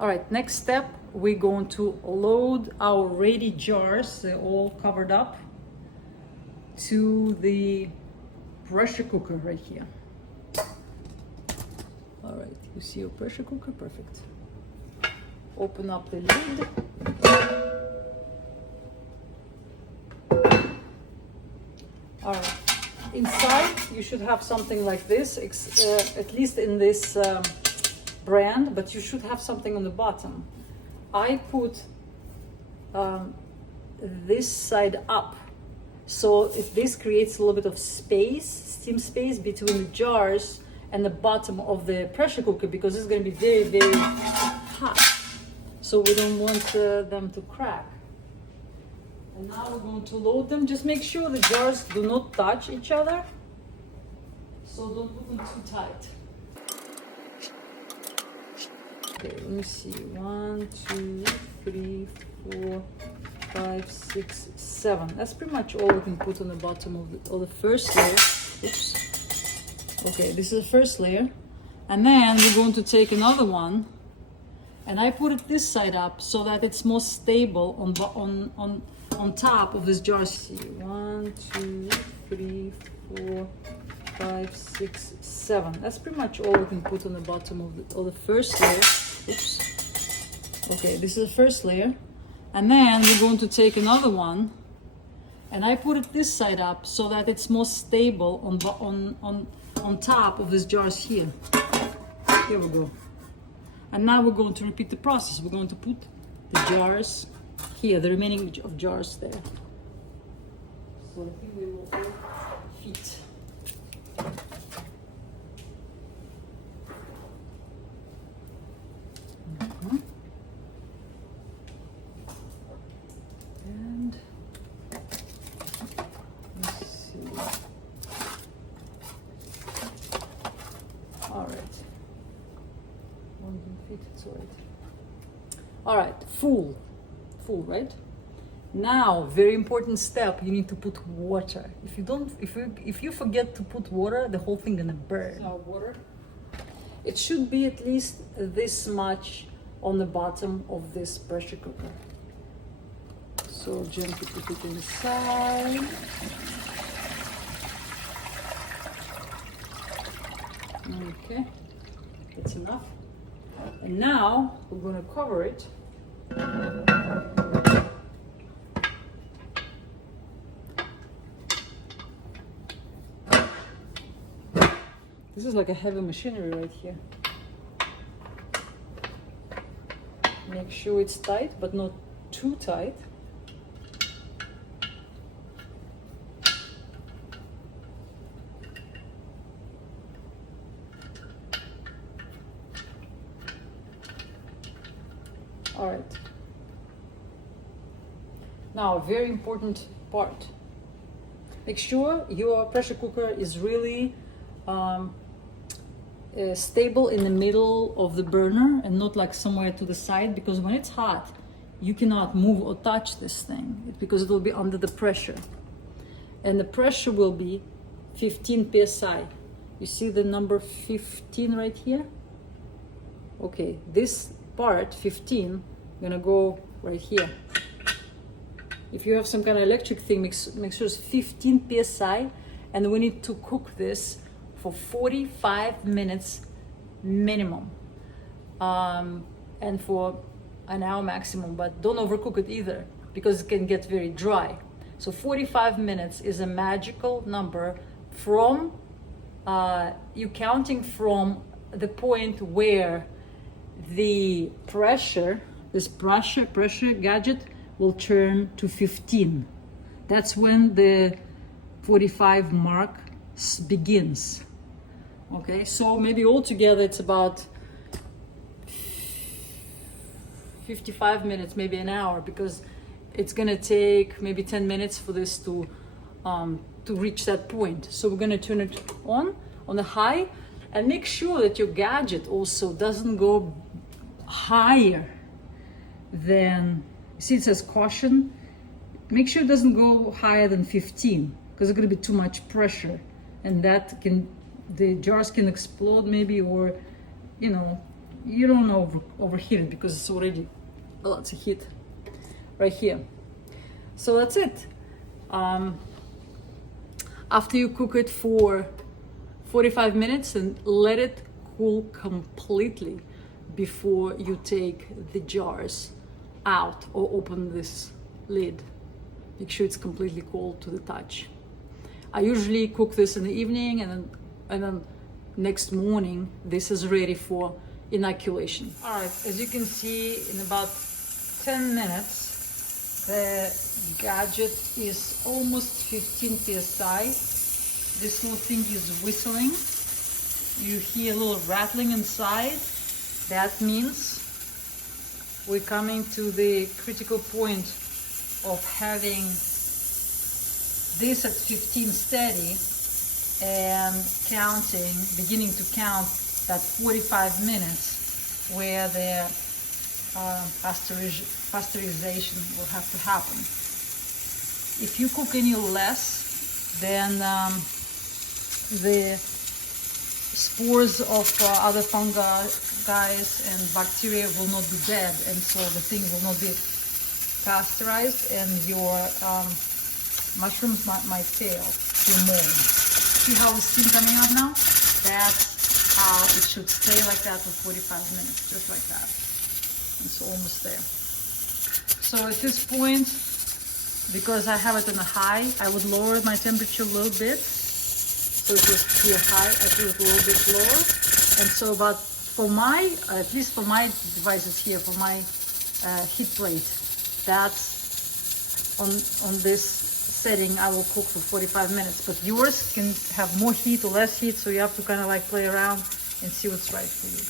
All right, next step, we're going to load our ready jars, they're all covered up, to the pressure cooker right here. All right, you see your pressure cooker? Perfect. Open up the lid. All right, inside you should have something like this, at least in this brand, but you should have something on the bottom. I put this side up, so if this creates a little bit of space, steam space between the jars and the bottom of the pressure cooker, because it's going to be very, very hot. So we don't want them to crack. And now we're going to load them. Just make sure the jars do not touch each other. So don't put them too tight. Okay, let me see. 1, 2, 3, 4, 5, 6, 7. That's pretty much all we can put on the bottom of the first layer. Oops. Okay, this is the first layer. And then we're going to take another one. And I put it this side up so that it's more stable on top of this jar. 1, 2, 3, 4, 5, 6, 7. That's pretty much all we can put on the bottom of the first layer. Oops. Okay, this is the first layer. And then we're going to take another one. And I put it this side up so that it's more stable on top of these jars here. Here we go. And now we're going to repeat the process. We're going to put the jars here, the remaining of jars there. So I think we will all fit. And let's see. All right. It's all right. All right, full, right? Now, very important step, you need to put water. If you forget to put water, the whole thing gonna burn. So water, it should be at least this much on the bottom of this pressure cooker. So gently put it inside. Okay, that's enough. And now we're going to cover it. This is like a heavy machinery right here. Make sure it's tight, but not too tight. All right. Now, a very important part. Make sure your pressure cooker is really stable in the middle of the burner and not like somewhere to the side, because when it's hot, you cannot move or touch this thing because it will be under the pressure. And the pressure will be 15 psi. You see the number 15 right here? Okay, this part 15 gonna go right here. If you have some kind of electric thing, make sure it's 15 psi, and we need to cook this for 45 minutes minimum, and for an hour maximum, but don't overcook it either because it can get very dry. So 45 minutes is a magical number from you counting from the point where the pressure, this pressure gadget will turn to 15. That's when the 45 mark begins. Okay, so maybe altogether it's about 55 minutes, maybe an hour, because it's gonna take maybe 10 minutes for this to reach that point. So we're gonna turn it on the high, and make sure that your gadget also doesn't go higher than, see it says caution, make sure it doesn't go higher than 15, because it's going to be too much pressure, and that can, the jars can explode maybe, or you don't overheat it because it's already lots of heat right here. So that's it. After you cook it for 45 minutes and let it cool completely before you take the jars out or open this lid. Make sure it's completely cold to the touch. I usually cook this in the evening, and then next morning this is ready for inoculation. All right, as you can see, in about 10 minutes the gadget is almost 15 psi. This little thing is whistling. You hear a little rattling inside. That means we're coming to the critical point of having this at 15 steady and counting, beginning to count that 45 minutes where the pasteurization will have to happen. If you cook any less, then the spores of other fungi and bacteria will not be dead, and so the thing will not be pasteurized, and your mushrooms might fail to mold. See how the steam coming out now? That's how it should stay like that for 45 minutes, just like that. It's almost there. So at this point, because I have it on a high, I would lower my temperature a little bit. So it was here high, I put it a little bit lower. And so about for my, at least for my devices here, for my heat plate, that's on this setting I will cook for 45 minutes. But yours can have more heat or less heat, so you have to kind of like play around and see what's right for you.